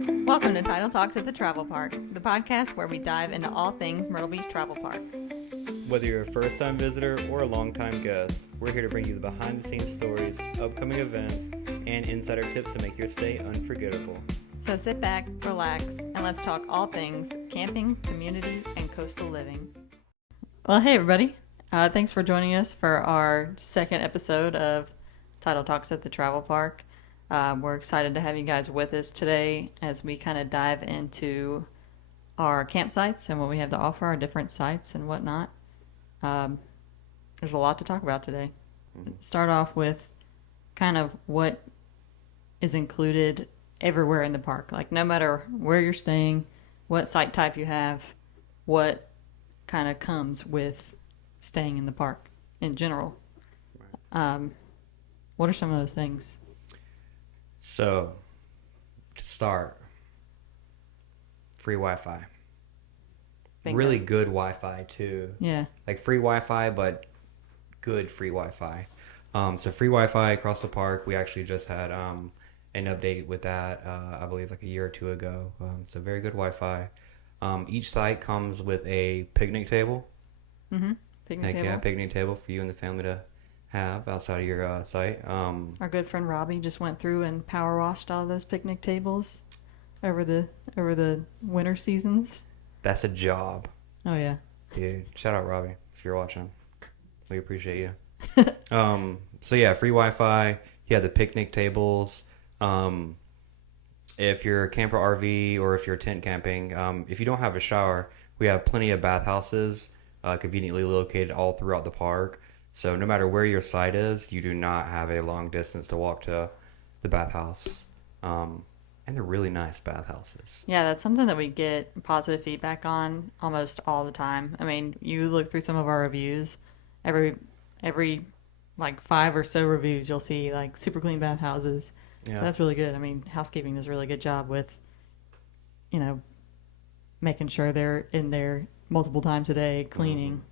Welcome to Tidal Talks at the Travel Park, the podcast where we dive into all things Myrtle Beach Travel Park. Whether you're a first-time visitor or a long-time guest, we're here to bring you the behind-the-scenes stories, upcoming events, and insider tips to make your stay unforgettable. So sit back, relax, and let's talk all things camping, community, and coastal living. Well, hey everybody. Thanks for joining us for our second episode of Tidal Talks at the Travel Park. We're excited to have you guys with us today as we kind of dive into our campsites and what we have to offer, our different sites and whatnot. There's a lot to talk about today. Start off with kind of what is included everywhere in the park. Like no matter where you're staying, what site type you have, what kind of comes with staying in the park in general. What are some of those things? So, to start, free Wi-Fi. Bingo. Really good Wi-Fi too. Yeah. Like free Wi-Fi, but good free Wi-Fi. So free Wi-Fi across the park. We actually just had an update with that, I believe like a year or two ago. So very good Wi-Fi. Each site comes with a picnic table. Mm-hmm. Picnic table. Yeah, picnic table for you and the family to have outside of your site. Our good friend Robbie just went through and power washed all those picnic tables over the winter seasons. That's a job. Oh yeah. Dude, shout out Robbie if you're watching. We appreciate you. So yeah, free Wi-Fi. Yeah, the picnic tables. If you're a camper RV or if you're tent camping, if you don't have a shower, we have plenty of bathhouses conveniently located all throughout the park. So no matter where your site is, you do not have a long distance to walk to the bathhouse. And they're really nice bathhouses. Yeah, that's something that we get positive feedback on almost all the time. I mean, you look through some of our reviews, every like 5 or so reviews, you'll see like super clean bathhouses. Yeah. That's really good. I mean, housekeeping does a really good job with, making sure they're in there multiple times a day, cleaning.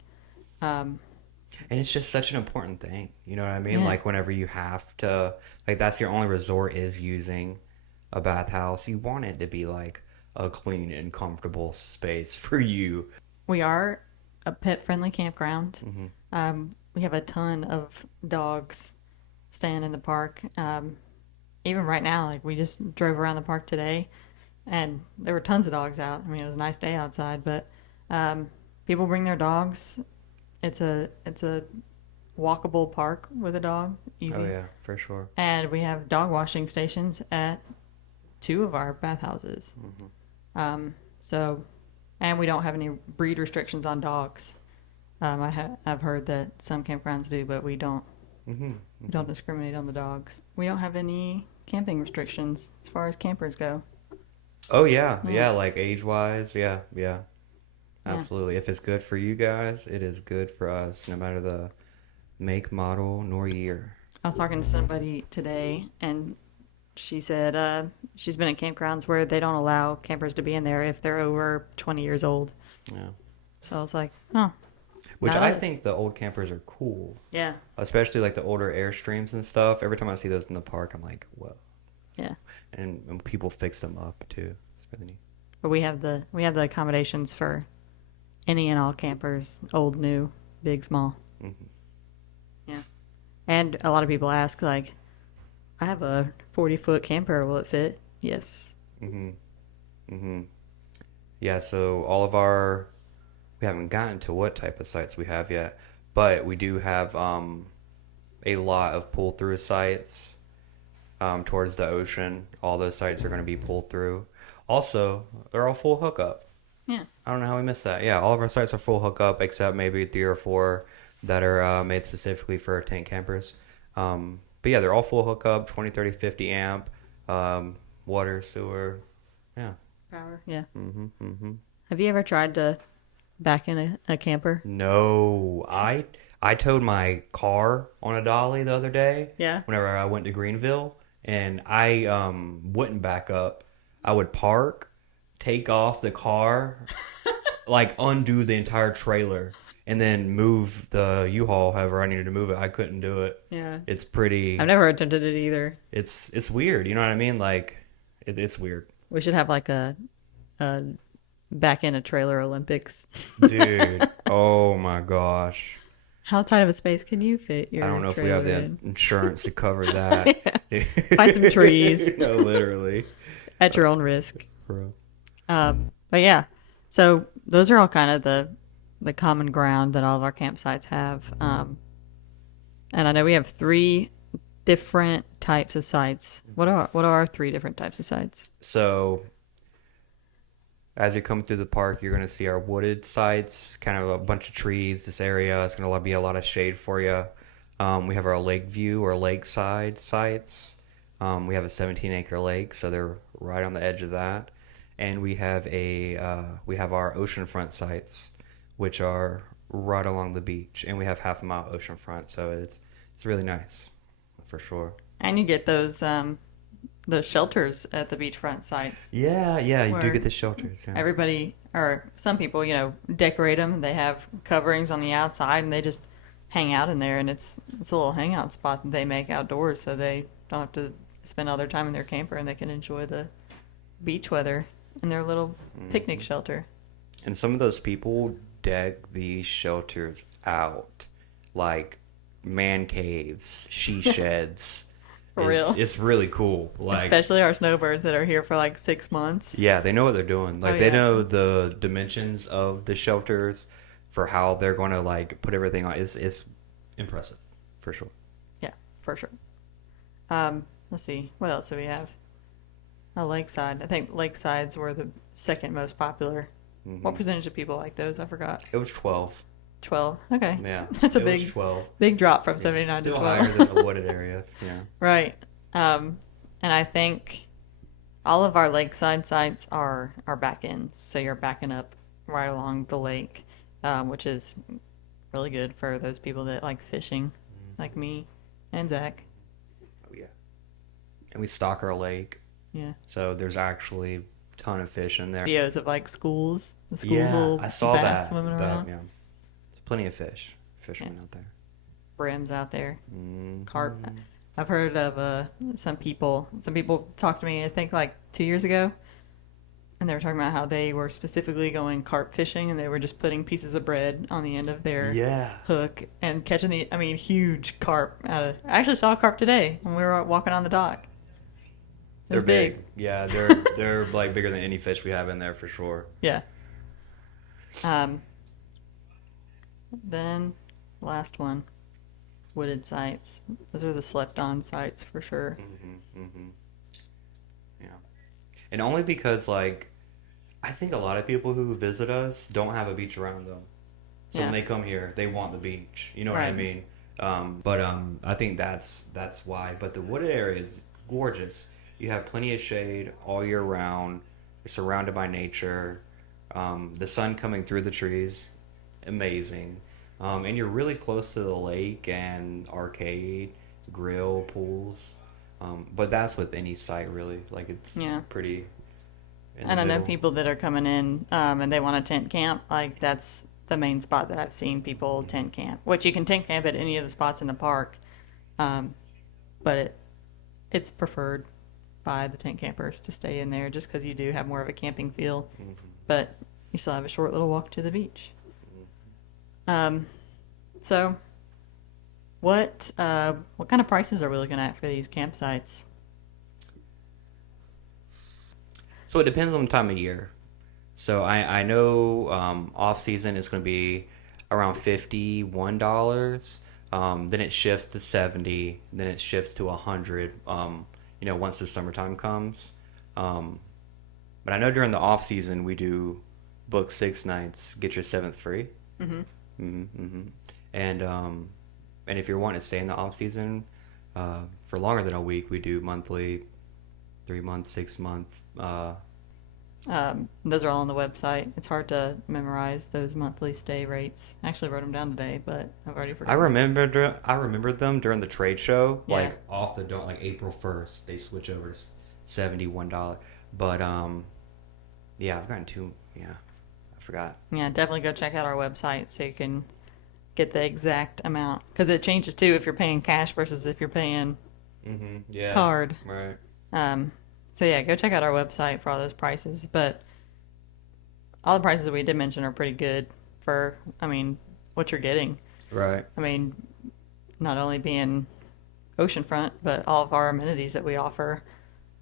Mm-hmm. And it's just such an important thing. You know what I mean? Yeah. Like whenever you have to, like that's your only resort is using a bathhouse. You want it to be like a clean and comfortable space for you. We are a pet-friendly campground. Mm-hmm. We have a ton of dogs staying in the park. Even right now, like we just drove around the park today and there were tons of dogs out. I mean, it was a nice day outside, but people bring their dogs. It's a walkable park with a dog. Easy. Oh yeah, for sure. And we have dog washing stations at 2 of our bathhouses. Mm-hmm. And we don't have any breed restrictions on dogs. I've heard that some campgrounds do, but we don't. Mm-hmm. Mm-hmm. We don't discriminate on the dogs. We don't have any camping restrictions as far as campers go. Oh yeah, like age wise, yeah. Absolutely. If it's good for you guys, it is good for us, no matter the make, model, nor year. I was talking to somebody today, and she said she's been in campgrounds where they don't allow campers to be in there if they're over 20 years old. Yeah. So I was like, huh. Which I think the old campers are cool. Yeah. Especially like the older Airstreams and stuff. Every time I see those in the park, I'm like, whoa. Yeah. And people fix them up too. It's really neat. But we have the accommodations for any and all campers, old, new, big, small. Mm-hmm. Yeah. And a lot of people ask, like, I have a 40-foot camper. Will it fit? Yes. Mm-hmm. Mm-hmm. Yeah, so we haven't gotten to what type of sites we have yet, but we do have a lot of pull-through sites towards the ocean. All those sites are going to be pulled through. Also, they're all full hookup. Yeah. I don't know how we missed that. Yeah, all of our sites are full hookup except maybe 3 or 4 that are made specifically for tent campers. But yeah, they're all full hookup, 20, 30, 50 amp, water, sewer, yeah. Power, yeah. Mm-hmm, mm-hmm. Have you ever tried to back in a camper? No, I towed my car on a dolly the other day. Yeah. Whenever I went to Greenville, and I wouldn't back up. I would park, take off the car, like undo the entire trailer, and then move the U-Haul however I needed to move it. I couldn't do it. Yeah. It's pretty... I've never attempted it either. It's weird, you know what I mean? Like, it's weird. We should have like a back in a trailer Olympics. Dude, oh my gosh. How tight of a space can you fit your I don't know if we trailer have the in? insurance to cover that. Yeah. Find some trees No, literally. at your own risk. Bro. But yeah, so those are all kind of the common ground that all of our campsites have. And I know we have 3 different types of sites. What are our 3 different types of sites? So, as you come through the park, you're going to see our wooded sites, kind of a bunch of trees. This area is going to be a lot of shade for you. We have our lake view or lakeside sites. We have a 17-acre lake, so they're right on the edge of that. And we have our oceanfront sites, which are right along the beach, and we have half-a-mile oceanfront, so it's really nice, for sure. And you get those shelters at the beachfront sites. Yeah, you do get the shelters. Yeah. Everybody, or some people, decorate them. They have coverings on the outside, and they just hang out in there. And it's a little hangout spot that they make outdoors, so they don't have to spend all their time in their camper, and they can enjoy the beach weather in their little picnic shelter. And some of those people deck these shelters out like man caves, she sheds. For real. It's really cool. Like, especially our snowbirds that are here for like 6 months. Yeah, they know what they're doing. Like, they yeah. know the dimensions of the shelters for how they're going to like put everything on. It's impressive, for sure. Yeah, for sure. Let's see, what else do we have? Lakeside. I think lakesides were the second most popular. Mm-hmm. What percentage of people like those? I forgot. It was 12. 12. Okay. Yeah. That's a big 12. Big drop from 79 to 12. Still higher than the wooded area. Yeah. Right. And I think all of our lakeside sites are back ends. So you're backing up right along the lake, which is really good for those people that like fishing, like me and Zach. Oh, yeah. And we stock our lake. Yeah. So there's actually a ton of fish in there. Videos of like schools. The schools Yeah, little I saw bass that. swimming around. Yeah. There's plenty of fishermen out there. Brims out there. Mm-hmm. Carp. I've heard of some people talked to me, I think like 2 years ago, and they were talking about how they were specifically going carp fishing, and they were just putting pieces of bread on the end of their hook and catching huge carp out of. I actually saw a carp today when we were walking on the dock. They're big. Yeah, they're like bigger than any fish we have in there for sure. Yeah. Then last one, wooded sites. Those are the slept-on sites for sure. Mm-hmm, mm-hmm. Yeah, and only because like I think a lot of people who visit us don't have a beach around them, so when they come here, they want the beach. You know what I mean? But I think that's why. But the wooded area is gorgeous. You have plenty of shade all year round. You're surrounded by nature. The sun coming through the trees, amazing. And you're really close to the lake and arcade, grill, pools. But that's with any site, really. Like, it's pretty. And I know people that are coming in and they want to tent camp. Like, that's the main spot that I've seen people tent camp. Which you can tent camp at any of the spots in the park. But it's preferred by the tent campers to stay in there just because you do have more of a camping feel. Mm-hmm. But you still have a short little walk to the beach. So what kind of prices are we looking at for these campsites? So it depends on the time of year. So I know off season is going to be around $51. Then it shifts to $70. Then it shifts to $100. Once the summertime comes. But I know during the off season we do book 6 nights, get your 7th free. Mm-hmm. Mm-hmm. Mm-hmm. And if you're wanting to stay in the off season for longer than a week, we do monthly, 3 months, 6 months. Those are all on the website. It's hard to memorize those monthly stay rates. I actually wrote them down today, but I've already forgotten. I remembered them during the trade show. Yeah. Like off the dome, like April 1st, they switch over to $71. But yeah, I've gotten 2. Yeah, I forgot. Yeah, definitely go check out our website so you can get the exact amount, because it changes too if you're paying cash versus if you're paying card. Right. So yeah, go check out our website for all those prices. But all the prices that we did mention are pretty good for, I mean, what you're getting. Right. I mean, not only being oceanfront, but all of our amenities that we offer.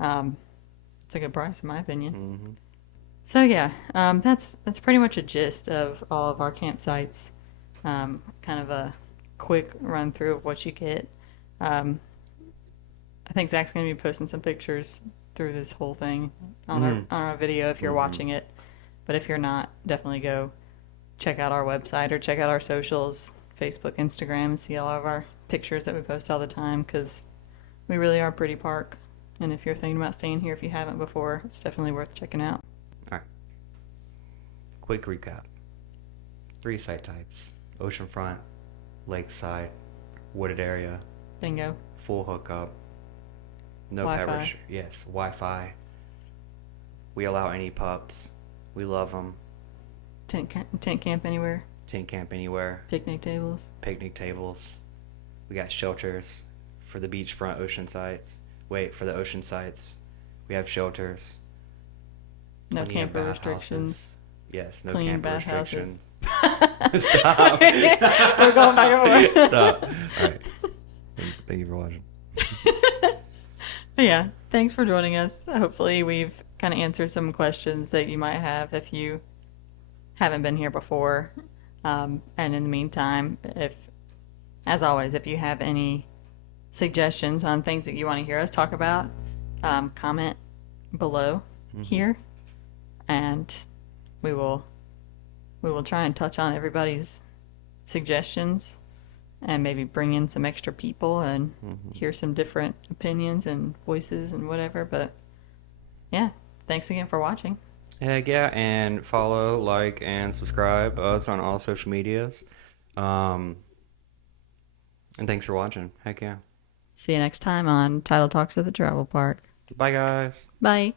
It's a good price, in my opinion. Mm-hmm. So yeah, that's pretty much a gist of all of our campsites. Kind of a quick run through of what you get. I think Zach's going to be posting some pictures through this whole thing on our video if you're watching it. But if you're not, definitely go check out our website or check out our socials, Facebook, Instagram, and see all of our pictures that we post all the time, because we really are a pretty park. And if you're thinking about staying here, if you haven't before, it's definitely worth checking out. All right. Quick recap. 3 site types: oceanfront, lakeside, wooded area, Bingo. full hookup, no pet Wi-Fi. restriction. Yes, Wi-Fi. We allow any pups. We love them. Tent camp anywhere. Tent camp anywhere. Picnic tables. Picnic tables. We got shelters for the beachfront ocean sites. For the ocean sites, we have shelters. No Plenty of camper bathhouses. restrictions. Yes, no Clean camper bathhouses. restrictions. Stop. We're going back and forth. Stop. All right. Thank you for watching. But yeah, thanks for joining us. Hopefully we've kind of answered some questions that you might have if you haven't been here before. And in the meantime, as always, if you have any suggestions on things that you want to hear us talk about, comment below here, and we will try and touch on everybody's suggestions and maybe bring in some extra people and hear some different opinions and voices and whatever. But yeah, thanks again for watching. Heck yeah, and follow, like, and subscribe us on all social medias. And thanks for watching. Heck yeah. See you next time on Tidal Talks at the Travel Park. Bye, guys. Bye.